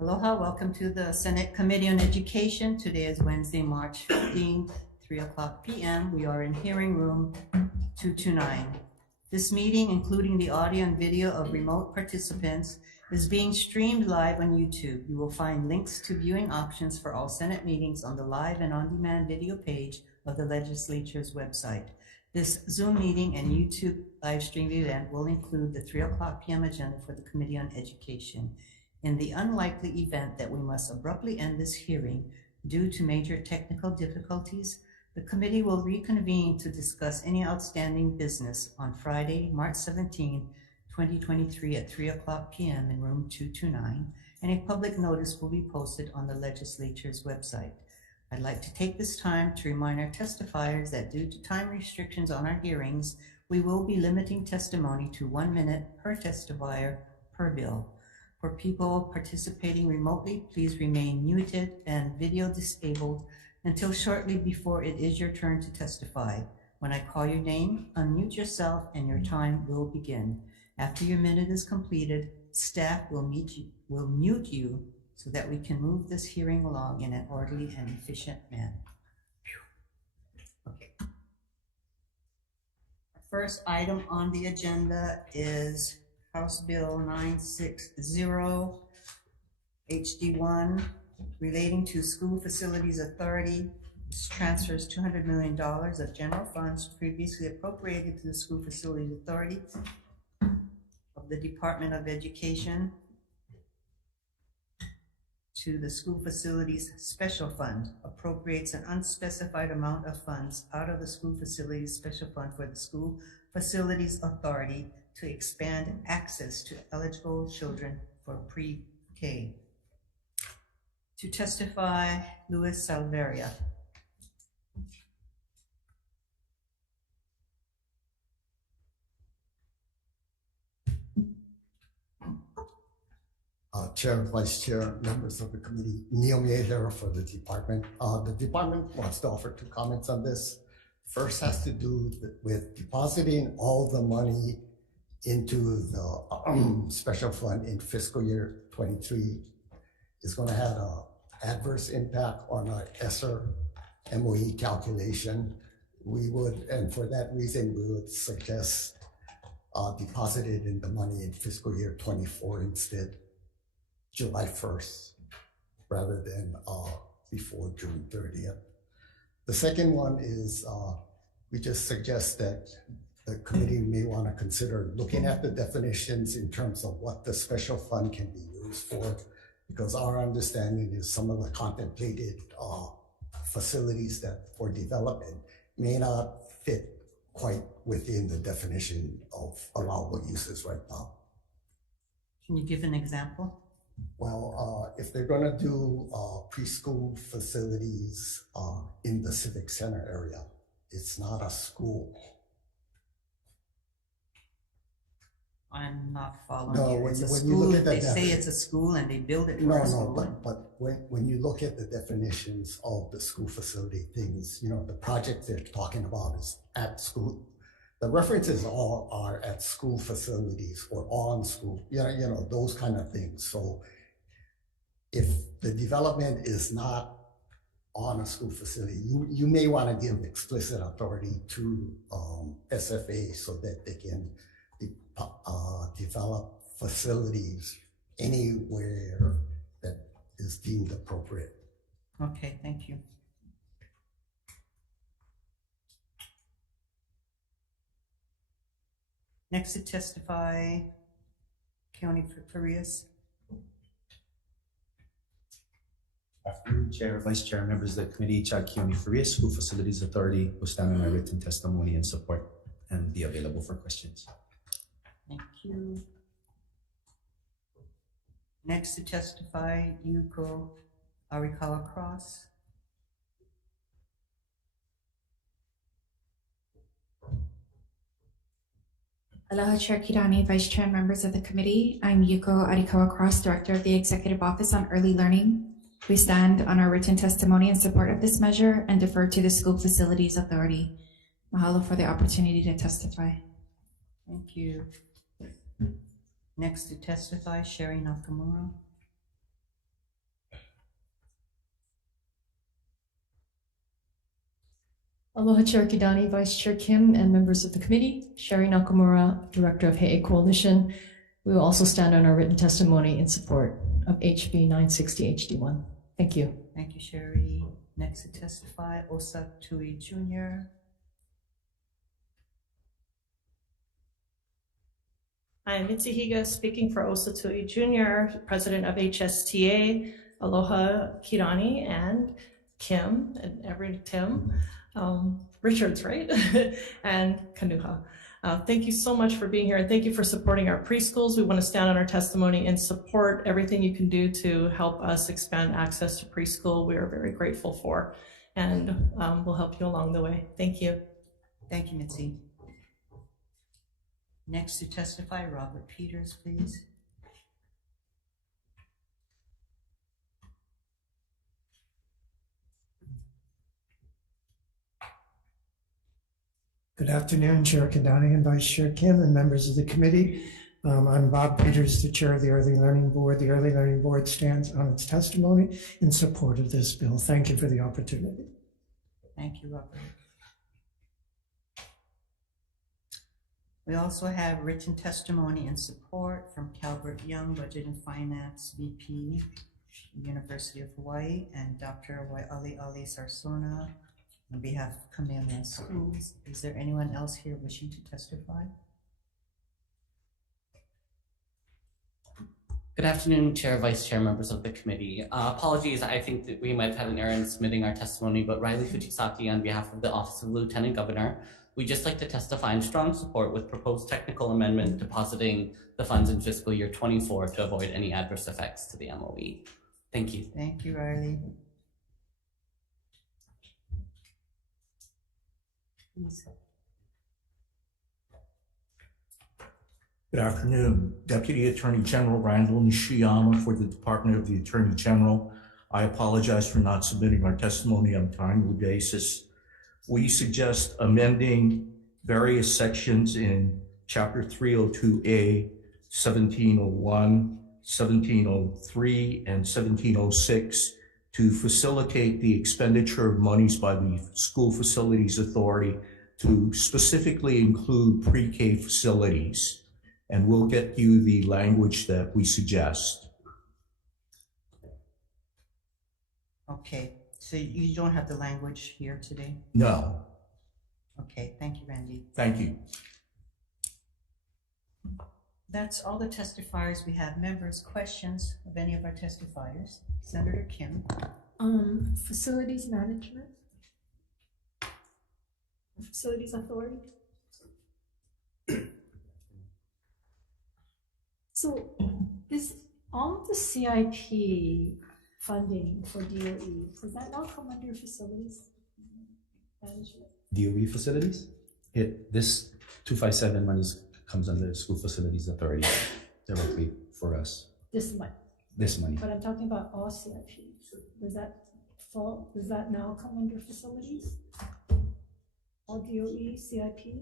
Aloha, welcome to the Senate Committee on Education. Today is Wednesday, March 15th, 3:00 p.m. We are in hearing room 229. This meeting, including the audio and video of remote participants, is being streamed live on YouTube. You will find links to viewing options for all Senate meetings on the live and on-demand video page of the legislature's website. This Zoom meeting and YouTube live stream event will include the 3:00 p.m. agenda for the Committee on Education. In the unlikely event that we must abruptly end this hearing due to major technical difficulties, the committee will reconvene to discuss any outstanding business on Friday, March 17, 2023 at 3:00 p.m. in room 229, and a public notice will be posted on the legislature's website. I'd like to take this time to remind our testifiers that due to time restrictions on our hearings, we will be limiting testimony to 1 minute per testifier per bill. For people participating remotely, please remain muted and video disabled until shortly before it is your turn to testify. When I call your name, unmute yourself and your time will begin. After your minute is completed, staff will mute you so that we can move this hearing along in an orderly and efficient manner. Okay. Our first item on the agenda is House Bill 960 HD1 relating to School Facilities Authority. This transfers $200 million of general funds previously appropriated to the School Facilities Authority of the Department of Education to the School Facilities Special Fund, appropriates an unspecified amount of funds out of the School Facilities Special Fund for the School Facilities Authority to expand access to eligible children for pre-K. To testify, Luis Salveria. Chair, Vice Chair, members of the committee, Neil Miyahara for the department. The department wants to offer 2 comments on this. First has to do with depositing all the money into the special fund in fiscal year 23 is going to have an adverse impact on our ESSER MOE calculation. We would, and for that reason, we would suggest deposited in the money in fiscal year 24 instead, July 1st, rather than before June 30th. The second one is we just suggest that the committee may want to consider looking at the definitions in terms of what the special fund can be used for, because our understanding is some of the contemplated facilities that for development may not fit quite within the definition of allowable uses right now. Can you give an example? Well, if they're going to do preschool facilities in the civic center area, it's not a school. I'm not following No, you. when It's a you school. look at They that say it's a school and they build it for No, a school. but when you look at the definitions of the school facility things, you know, the project they're talking about is at school. The references all are at school facilities or on school, you know, those kind of things. So if the development is not on a school facility, you may want to give explicit authority to SFA so that they can develop facilities anywhere that is deemed appropriate. Okay, thank you. Next to testify, County Farias. Afternoon, Chair, Vice Chair, members of the committee. Chad Keone Farias, School Facilities Authority, will stand on my written testimony and support and be available for questions. Thank you. Next to testify, Yuko Arikawa Cross. Aloha, Chair Kirani, Vice Chair and members of the committee. I'm Yuko Arikawa Cross, Director of the Executive Office on Early Learning. We stand on our written testimony in support of this measure and defer to the School Facilities Authority. Mahalo for the opportunity to testify. Thank you. Next to testify, Sherry Nakamura. Aloha Chair Kidani, Vice Chair Kim, and members of the committee. Sherry Nakamura, Director of Ha'e Coalition. We will also stand on our written testimony in support of HB 960 HD1. Thank you. Thank you, Sherry. Next to testify, Osa Tui Jr. I'm Mitzi Higa, speaking for Osa Tui Jr., President of HSTA. Aloha Kirani and Kim and every Tim, Richards, right? And Kanuha. Thank you so much for being here, and thank you for supporting our preschools. We want to stand on our testimony and support everything you can do to help us expand access to preschool. We are very grateful for, and we'll help you along the way. Thank you. Thank you, Mitzi. Next to testify, Robert Peters, please. Good afternoon, Chair Kidani and Vice Chair Kim and members of the committee. I'm Bob Peters, the Chair of the Early Learning Board. The Early Learning Board stands on its testimony in support of this bill. Thank you for the opportunity. Thank you, Robert. We also have written testimony in support from Calvert Young, Budget and Finance VP, University of Hawaii, and Dr. Wai'ali Ali Sarsona on behalf of Kamehameha Schools. Is there anyone else here wishing to testify? Good afternoon, Chair, Vice Chair, members of the committee. Apologies, I think that we might have had an error in submitting our testimony, but Riley Fujisaki on behalf of the Office of Lieutenant Governor, we'd just like to testify in strong support with proposed technical amendment depositing the funds in fiscal year 24 to avoid any adverse effects to the MOE. Thank you. Thank you, Riley. Please. Good afternoon. Deputy Attorney General Randall Nishiyama for the Department of the Attorney General. I apologize for not submitting our testimony on a timely basis. We suggest amending various sections in Chapter 302A, 1701, 1703, and 1706 to facilitate the expenditure of monies by the School Facilities Authority to specifically include pre-K facilities. And we'll get you the language that we suggest. Okay, so you don't have the language here today? No. Okay, thank you, Randy. Thank you. That's all the testifiers we have. Members, questions of any of our testifiers? Senator Kim. Facilities management. Facilities authority. So is all of the CIP funding for DOE, does that now come under facilities management? DOE facilities? This 257 money comes under the School Facilities Authority directly for us. This month, This money. but I'm talking about all CIP. Does that fall, does that now come under facilities? All DOE, CIP?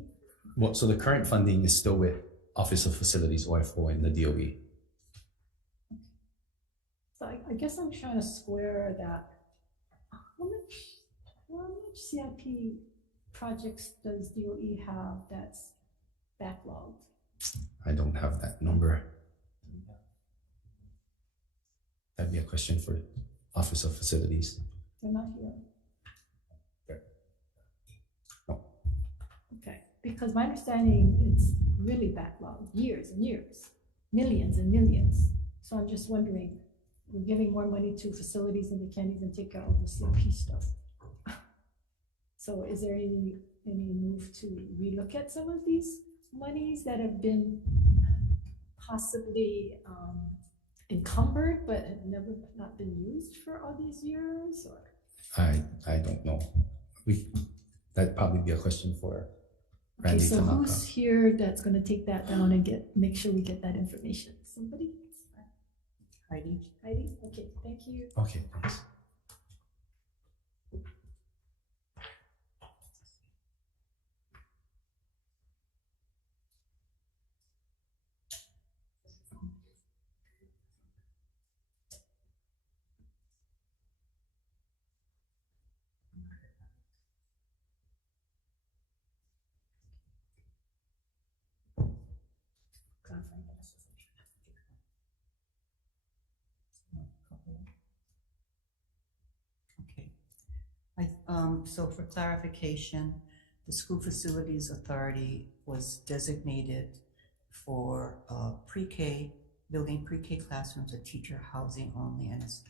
Well, so the current funding is still with Office of Facilities, OFO, and the DOE. So I guess I'm trying to square that. How much CIP projects does DOE have that's backlogged? I don't have that number. That'd be a question for Office of Facilities. They're not here. No. Okay, because my understanding it's really backlogged, years and years, millions and millions. So I'm just wondering, we're giving more money to facilities and they can't even take out all the CIP stuff. So is there any move to relook at some of these monies that have been possibly encumbered but have never not been used for all these years? Or I don't know. That'd probably be a question for okay, Randy so Tanaka. who's here that's going to take that down and make sure we get that information? Somebody? Heidi? Heidi? Okay, thank you. Okay, thanks. So for clarification, the School Facilities Authority was designated for pre-K, building pre-K classrooms or teacher housing only, and is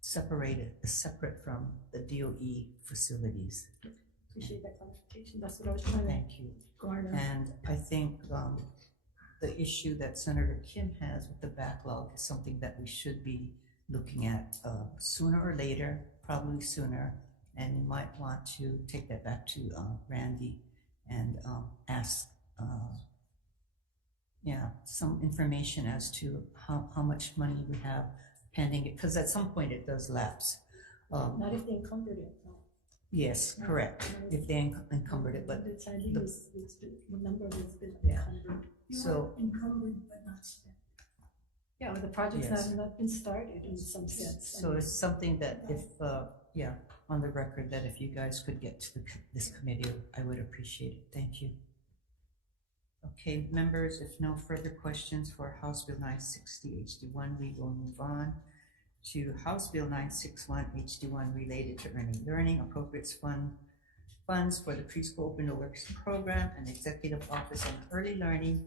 separate from the DOE facilities. Appreciate that clarification. That's what I was trying to Thank you. garner. And I think the issue that Senator Kim has with the backlog is something that we should be looking at sooner or later, probably sooner. And you might want to take that back to Randy and ask some information as to how much money we have pending it, because at some point it does lapse. Not if they encumbered it. No. Yes, correct, if they encumbered it, but The timing is, the number has been Yeah. encumbered. So- Encumbered but not spent. Yeah, well, the project's Yes. not been started in some sense. so it's something that if, on the record, that if you guys could get to this committee, I would appreciate it. Thank you. Okay, members, if no further questions for House Bill 960 HD1, we will move on to House Bill 961 HD1 related to early learning, appropriates funds for the preschool open doors program and executive office on early learning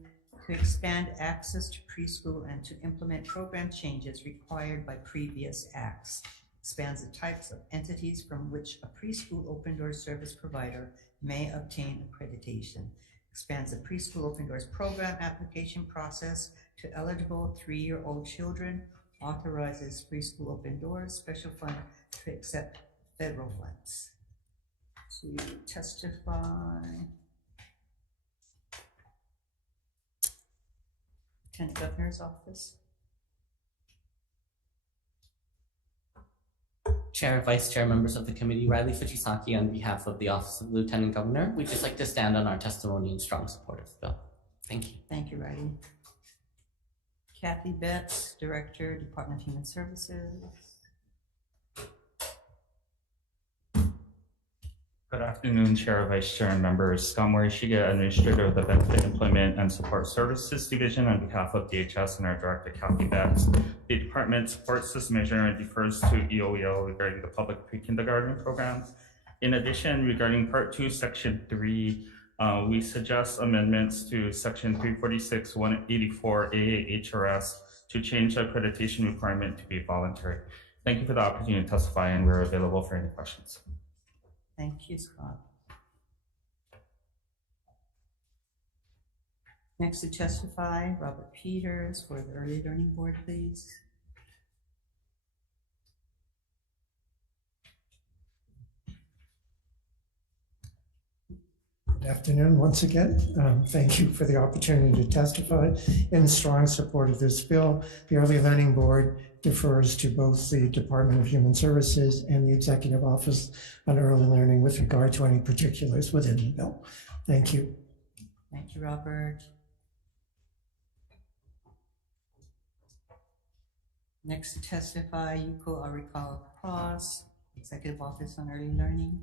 to expand access to preschool and to implement program changes required by previous acts. Expands the types of entities from which a preschool open doors service provider may obtain accreditation. Expands the preschool open doors program application process to eligible 3-year-old children. Authorizes preschool open doors special fund to accept federal funds. To testify. Lieutenant Governor's Office. Chair, Vice Chair, members of the committee, Riley Fujisaki on behalf of the Office of the Lieutenant Governor. We'd just like to stand on our testimony in strong support of the bill. Thank you. Thank you, Riley. Kathy Betts, Director, Department of Human Services. Good afternoon, Chair, Vice Chair, and members. Scott Morishiga, Administrator of the Benefit Employment and Support Services Division on behalf of DHS and our Director, Kathy Betts. The department supports this measure and defers to EOEL regarding the public pre-kindergarten programs. In addition, regarding Part 2, Section 3, we suggest amendments to Section 346-184 AAHRS to change the accreditation requirement to be voluntary. Thank you for the opportunity to testify, and we're available for any questions. Thank you, Scott. Next to testify, Robert Peters for the Early Learning Board, please. Good afternoon once again. Thank you for the opportunity to testify in strong support of this bill. The Early Learning Board defers to both the Department of Human Services and the Executive Office on Early Learning with regard to any particulars within the bill. Thank you. Thank you, Robert. Next to testify, Yuko Arikawa Cross, Executive Office on Early Learning.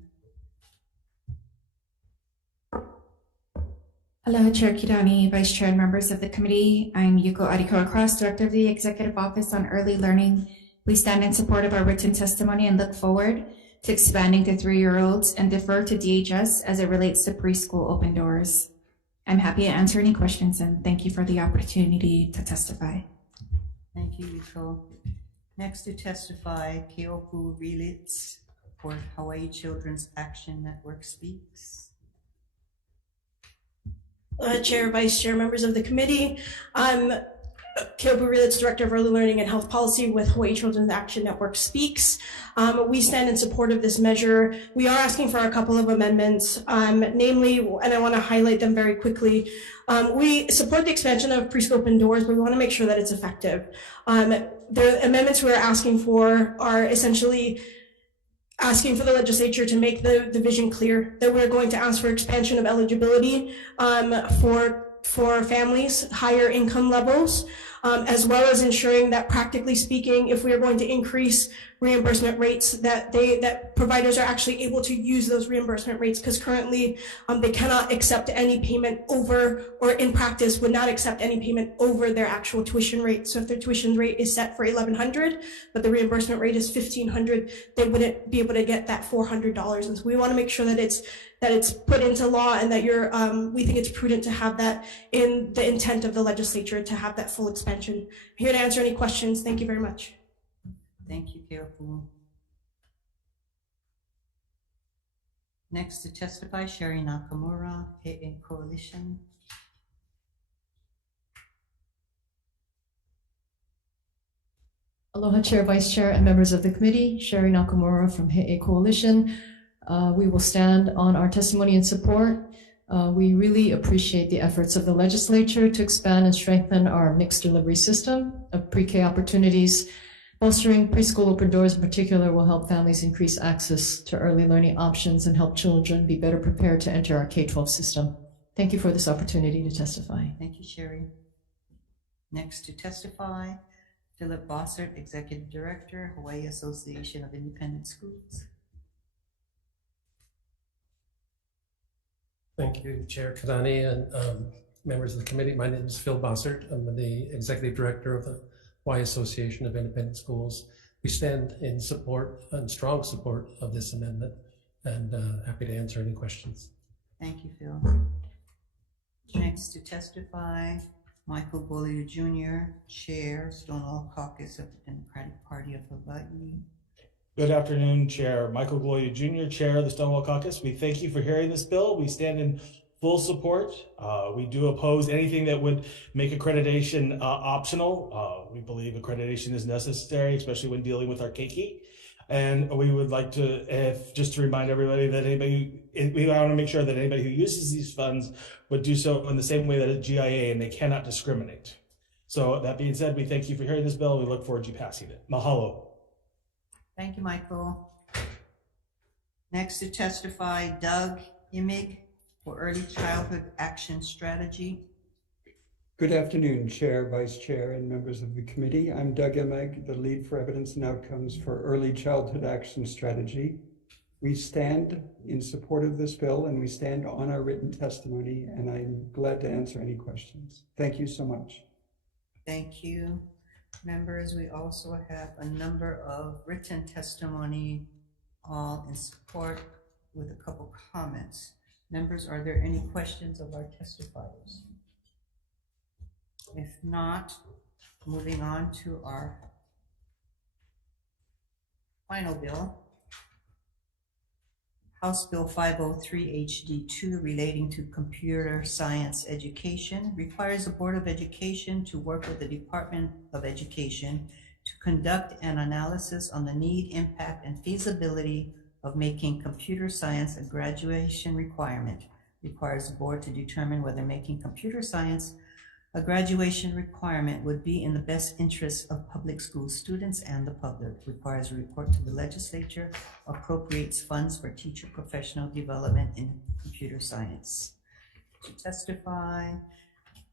Aloha Chair Kirani, Vice Chair and members of the committee. I'm Yuko Arikawa Cross, Director of the Executive Office on Early Learning. We stand in support of our written testimony and look forward to expanding to 3-year-olds and defer to DHS as it relates to preschool open doors. I'm happy to answer any questions and thank you for the opportunity to testify. Thank you, Yuko. Next to testify, Keopu Relitz for Hawaii Children's Action Network speaks. Chair, Vice Chair, members of the committee. I'm Keopu Relitz, Director of Early Learning and Health Policy with Hawai'i Children's Action Network Speaks. We stand in support of this measure. We are asking for a couple of amendments, namely, and I want to highlight them very quickly. We support the expansion of preschool open doors, but we want to make sure that it's effective. The amendments we're asking for are essentially asking for the legislature to make the vision clear that we're going to ask for expansion of eligibility for families, higher income levels, as well as ensuring that, practically speaking, if we are going to increase reimbursement rates, that providers are actually able to use those reimbursement rates, because currently they cannot accept any payment over, or in practice would not accept any payment over their actual tuition rate. So if their tuition rate is set for $1,100, but the reimbursement rate is $1,500, they wouldn't be able to get that $400. And so we want to make sure that it's put into law, and that we think it's prudent to have that in the intent of the legislature, to have that full expansion. I'm here to answer any questions. Thank you very much. Thank you, Keopu. Next to testify, Sherry Nakamura, He'e Coalition. Aloha, Chair, Vice Chair, and members of the committee. Sherry Nakamura from He'e Coalition. We will stand on our testimony and support. We really appreciate the efforts of the legislature to expand and strengthen our mixed delivery system of pre-K opportunities. Bolstering preschool open doors in particular will help families increase access to early learning options and help children be better prepared to enter our K-12 system. Thank you for this opportunity to testify. Thank you, Sherry. Next to testify, Philip Bossert, Executive Director, Hawaii Association of Independent Schools. Thank you, Chair Kadani and members of the committee. My name is Phil Bossert. I'm the Executive Director of the Hawaii Association of Independent Schools. We stand in support, and strong support, of this amendment, and happy to answer any questions. Thank you, Phil. Next to testify, Michael Beaulieu Jr., Chair, Stonewall Caucus of the Democratic Party of Hawaii. Good afternoon, Chair. Michael Gloria Jr., Chair of the Stonewall Caucus. We thank you for hearing this bill. We stand in full support. We do oppose anything that would make accreditation optional. We believe accreditation is necessary, especially when dealing with our keiki. And we would like to, just to remind everybody that we want to make sure that anybody who uses these funds would do so in the same way that a GIA, and they cannot discriminate. So that being said, we thank you for hearing this bill. We look forward to you passing it. Mahalo. Thank you, Michael. Next to testify, Doug Imig for Early Childhood Action Strategy. Good afternoon, Chair, Vice Chair, and members of the committee. I'm Doug Imig, the lead for evidence and outcomes for Early Childhood Action Strategy. We stand in support of this bill, and we stand on our written testimony, and I'm glad to answer any questions. Thank you so much. Thank you. Members, we also have a number of written testimony, all in support, with a couple comments. Members, are there any questions of our testifiers? If not, moving on to our final bill, House Bill 503 HD2 relating to computer science education requires the Board of Education to work with the Department of Education to conduct an analysis on the need, impact, and feasibility of making computer science a graduation requirement. Requires the board to determine whether making computer science a graduation requirement would be in the best interest of public school students and the public. Requires a report to the legislature, appropriates funds for teacher professional development in computer science. To testify,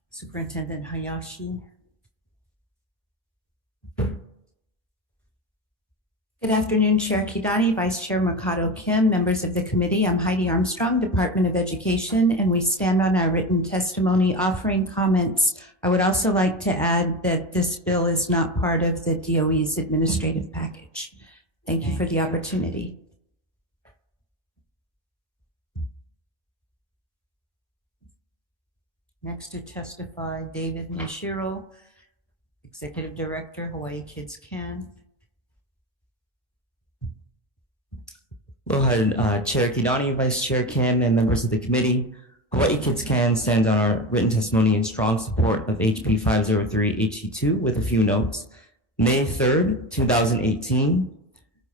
Superintendent Hayashi. Good afternoon, Chair Kidani, Vice Chair Mercado Kim, members of the committee. I'm Heidi Armstrong, Department of Education, and we stand on our written testimony offering comments. I would also like to add that this bill is not part of the DOE's administrative package. Thank you for the opportunity. Next to testify, David Nishiro, Executive Director, Hawaii Kids Can. Aloha, Chair Kidani, Vice Chair Kim, and members of the committee. Hawaii Kids Can stands on our written testimony in strong support of HB 503 HD2 with a few notes. May 3rd, 2018.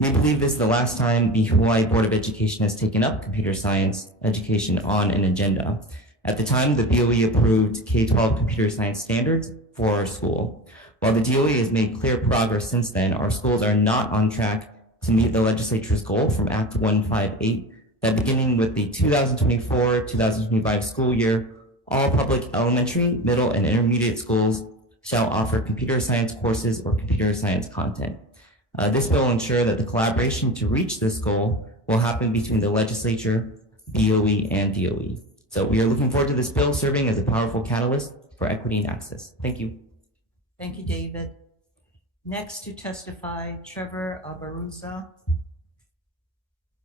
We believe this is the last time the Hawaii Board of Education has taken up computer science education on an agenda. At the time, the BOE approved K-12 computer science standards for our school. While the DOE has made clear progress since then, our schools are not on track to meet the legislature's goal from Act 158 that beginning with the 2024-2025 school year, all public elementary, middle, and intermediate schools shall offer computer science courses or computer science content. This bill will ensure that the collaboration to reach this goal will happen between the legislature, BOE, and DOE. So we are looking forward to this bill serving as a powerful catalyst for equity and access. Thank you. Thank you, David. Next to testify, Trevor Abaruza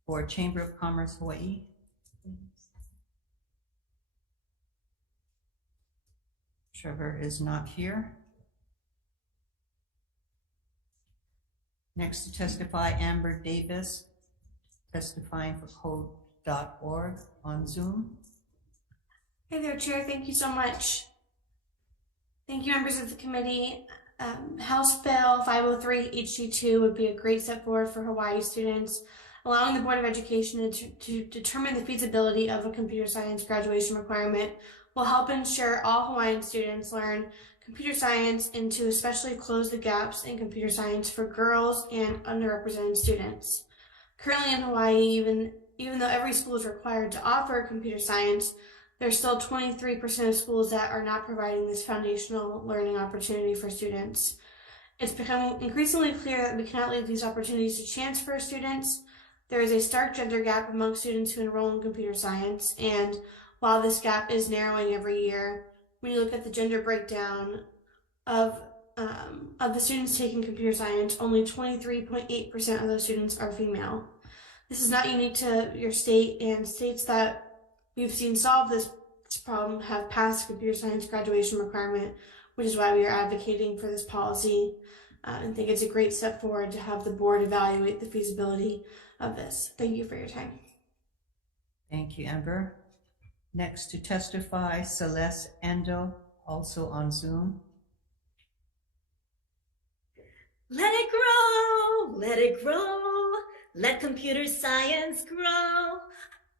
for Chamber of Commerce, Hawaii. Trevor is not here. Next to testify, Amber Davis, testifying for code.org on Zoom. Hey there, Chair. Thank you so much. Thank you, members of the committee. House Bill 503 HD2 would be a great step forward for Hawaii students, allowing the Board of Education to determine the feasibility of a computer science graduation requirement will help ensure all Hawaiian students learn computer science and to especially close the gaps in computer science for girls and underrepresented students. Currently in Hawaii, even though every school is required to offer computer science, there's still 23% of schools that are not providing this foundational learning opportunity for students. It's become increasingly clear that we cannot leave these opportunities to chance for our students. There is a stark gender gap among students who enroll in computer science, and while this gap is narrowing every year, when you look at the gender breakdown of the students taking computer science, only 23.8% of those students are female. This is not unique to your state, and states that we've seen solve this problem have passed computer science graduation requirement, which is why we are advocating for this policy and think it's a great step forward to have the board evaluate the feasibility of this. Thank you for your time. Thank you, Amber. Next to testify, Celeste Endo, also on Zoom. Let it grow, let it grow, let computer science grow.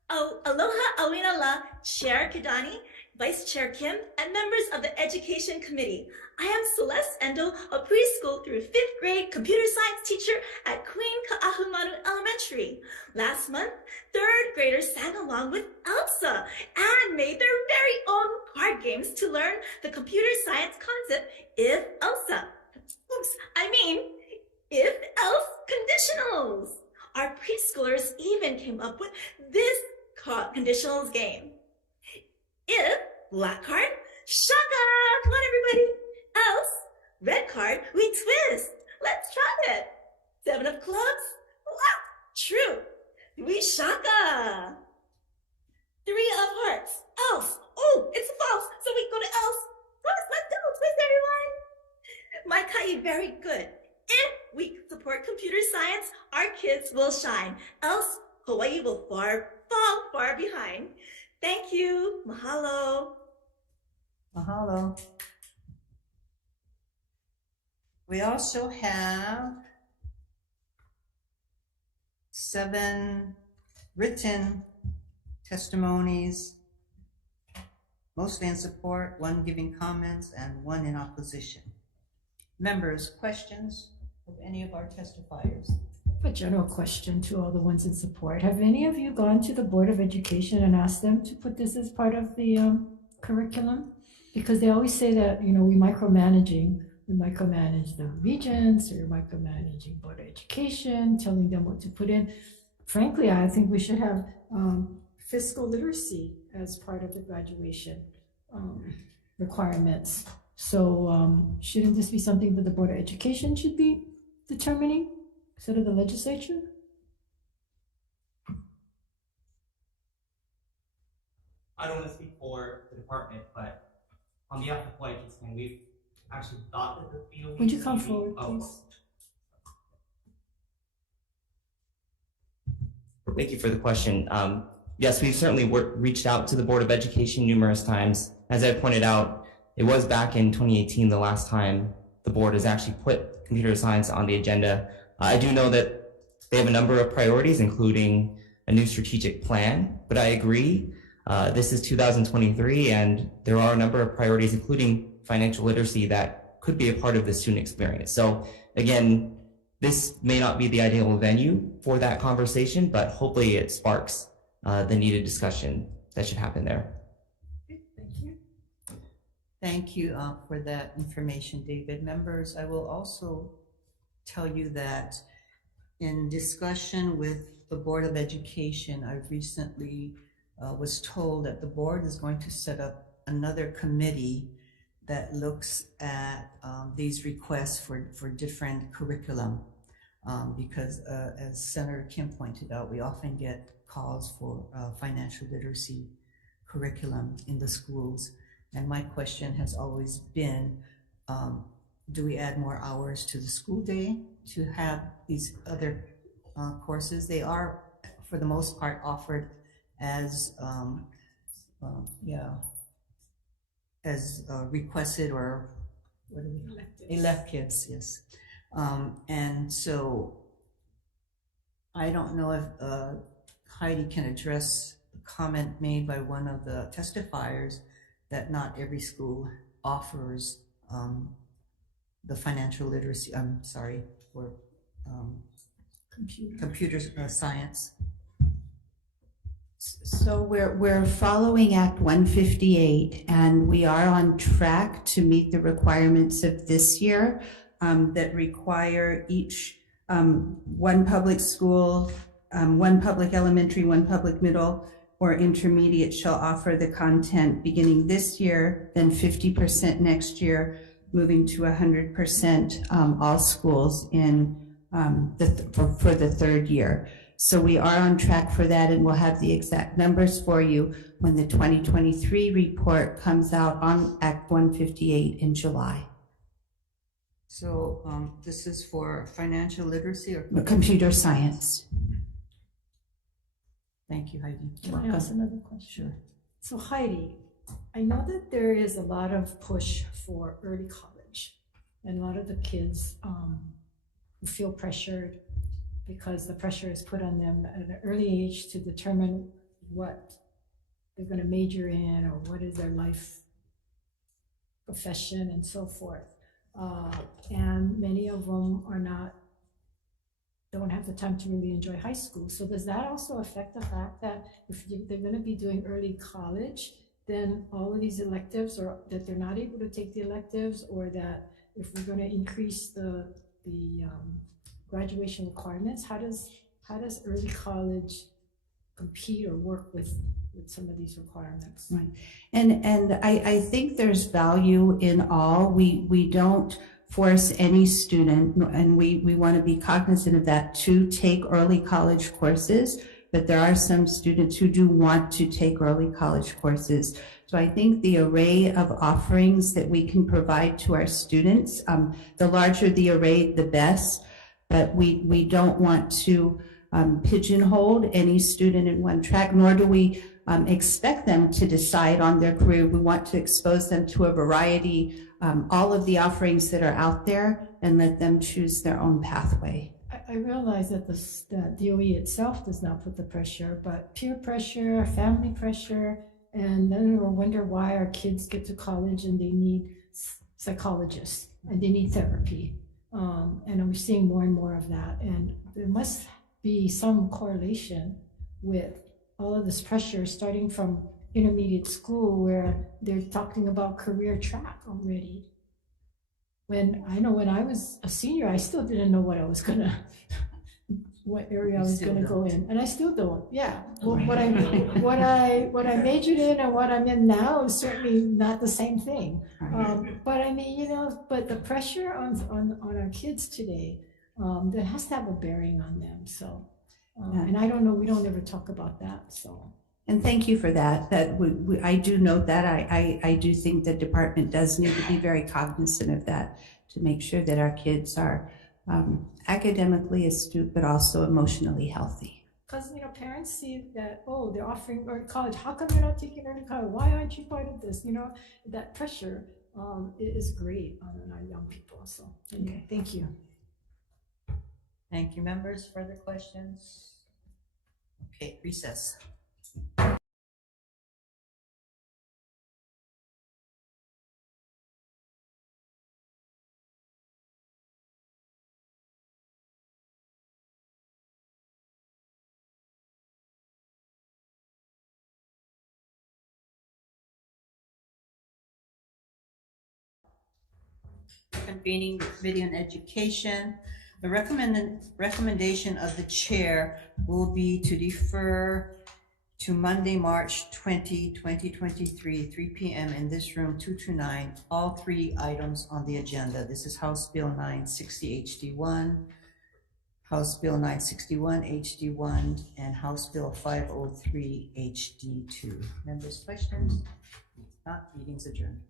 Oh, aloha awinala, Chair Kidani, Vice Chair Kim, and members of the Education Committee. I am Celeste Endo, a preschool through 5th grade computer science teacher at Queen Ka'ahumanu Elementary. Last month, 3rd graders sang along with Elsa and made their very own card games to learn the computer science concept if Elsa. If else conditionals. Our preschoolers even came up with this conditionals game. If black card, shaka, come on everybody. Else, red card, we twist. Let's try it. 7 of clubs, wow, true. We shaka. 3 of hearts, else. Oh, it's false, so we go to else. Let's double twist, everyone. My kai, very good. If we support computer science, our kids will shine. Else, Hawaii will fall far behind. Thank you. Mahalo. Mahalo. We also have 7 written testimonies, mostly in support, 1 giving comments, and 1 in opposition. Members, questions of any of our testifiers? A general question to all the ones in support. Have any of you gone to the Board of Education and asked them to put this as part of the curriculum? Because they always say that, we micromanage the regents, or micromanaging Board of Education, telling them what to put in. Frankly, I think we should have fiscal literacy as part of the graduation requirements. So shouldn't this be something that the Board of Education should be determining instead of the legislature? I don't want to speak for the department, but on behalf of Hawaii Kids Can, we've actually thought that the BOE... Would you come forward, please? Thank you for the question. Yes, we've certainly reached out to the Board of Education numerous times. As I pointed out, it was back in 2018 the last time the board has actually put computer science on the agenda. I do know that they have a number of priorities, including a new strategic plan, but I agree. This is 2023, and there are a number of priorities, including financial literacy, that could be a part of the student experience. So again, this may not be the ideal venue for that conversation, but hopefully it sparks the needed discussion that should happen there. Thank you for that information, David. Members, I will also tell you that in discussion with the Board of Education, I recently was told that the board is going to set up another committee that looks at these requests for different curriculum. Because as Senator Kim pointed out, we often get calls for financial literacy curriculum in the schools. And my question has always been, do we add more hours to the school day to have these other courses? They are, for the most part, offered as, as requested or what are we? Electives, yes. And so I don't know if Heidi can address the comment made by one of the testifiers that not every school offers the financial literacy, I'm sorry, for computer science. So we're following Act 158, and we are on track to meet the requirements of this year that require each one public school, one public elementary, one public middle, or intermediate shall offer the content beginning this year, then 50% next year, moving to 100% all schools in for the third year. So we are on track for that, and we'll have the exact numbers for you when the 2023 report comes out on Act 158 in July. So this is for financial literacy or computer science. Thank you, Heidi. Can I ask another question? Sure. So Heidi, I know that there is a lot of push for early college, and a lot of the kids who feel pressured because the pressure is put on them at an early age to determine what they're going to major in or what is their life profession and so forth. And many of them don't have the time to really enjoy high school. So does that also affect the fact that if they're going to be doing early college, then all of these electives, or that they're not able to take the electives, or that if we're going to increase the graduation requirements, how does early college compete or work with some of these requirements? Right, and I think there's value in all. We don't force any student, and we want to be cognizant of that, to take early college courses, but there are some students who do want to take early college courses. So I think the array of offerings that we can provide to our students, the larger the array, the best, but we don't want to pigeonhole any student in one track, nor do we expect them to decide on their career. We want to expose them to a variety, all of the offerings that are out there, and let them choose their own pathway. I realize that the DOE itself does not put the pressure, but peer pressure, family pressure, and then we'll wonder why our kids get to college and they need psychologists and they need therapy. And we're seeing more and more of that. And there must be some correlation with all of this pressure starting from intermediate school, where they're talking about career track already. When I was a senior, I still didn't know what area I was gonna go in, and I still don't. Yeah, well, what I majored in and what I'm in now is certainly not the same thing. But I mean, but the pressure on our kids today, that has to have a bearing on them. So, and I don't know, we don't ever talk about that. So. And thank you for that. I do note that. I do think the department does need to be very cognizant of that, to make sure that our kids are academically astute, but also emotionally healthy. Because parents see that, oh, they're offering early college. How come you're not taking early college? Why aren't you part of this? That pressure is great on our young people. So, anyway, thank you. Thank you, members. Further questions? Okay, recess. convening the Committee on Education. The recommendation of the chair will be to defer to Monday, March 20, 2023, 3 p.m. in this room, 229, all three items on the agenda. This is House Bill 960 HD1, House Bill 961 HD1, and House Bill 503 HD2. Members, questions? If not, meeting's adjourned.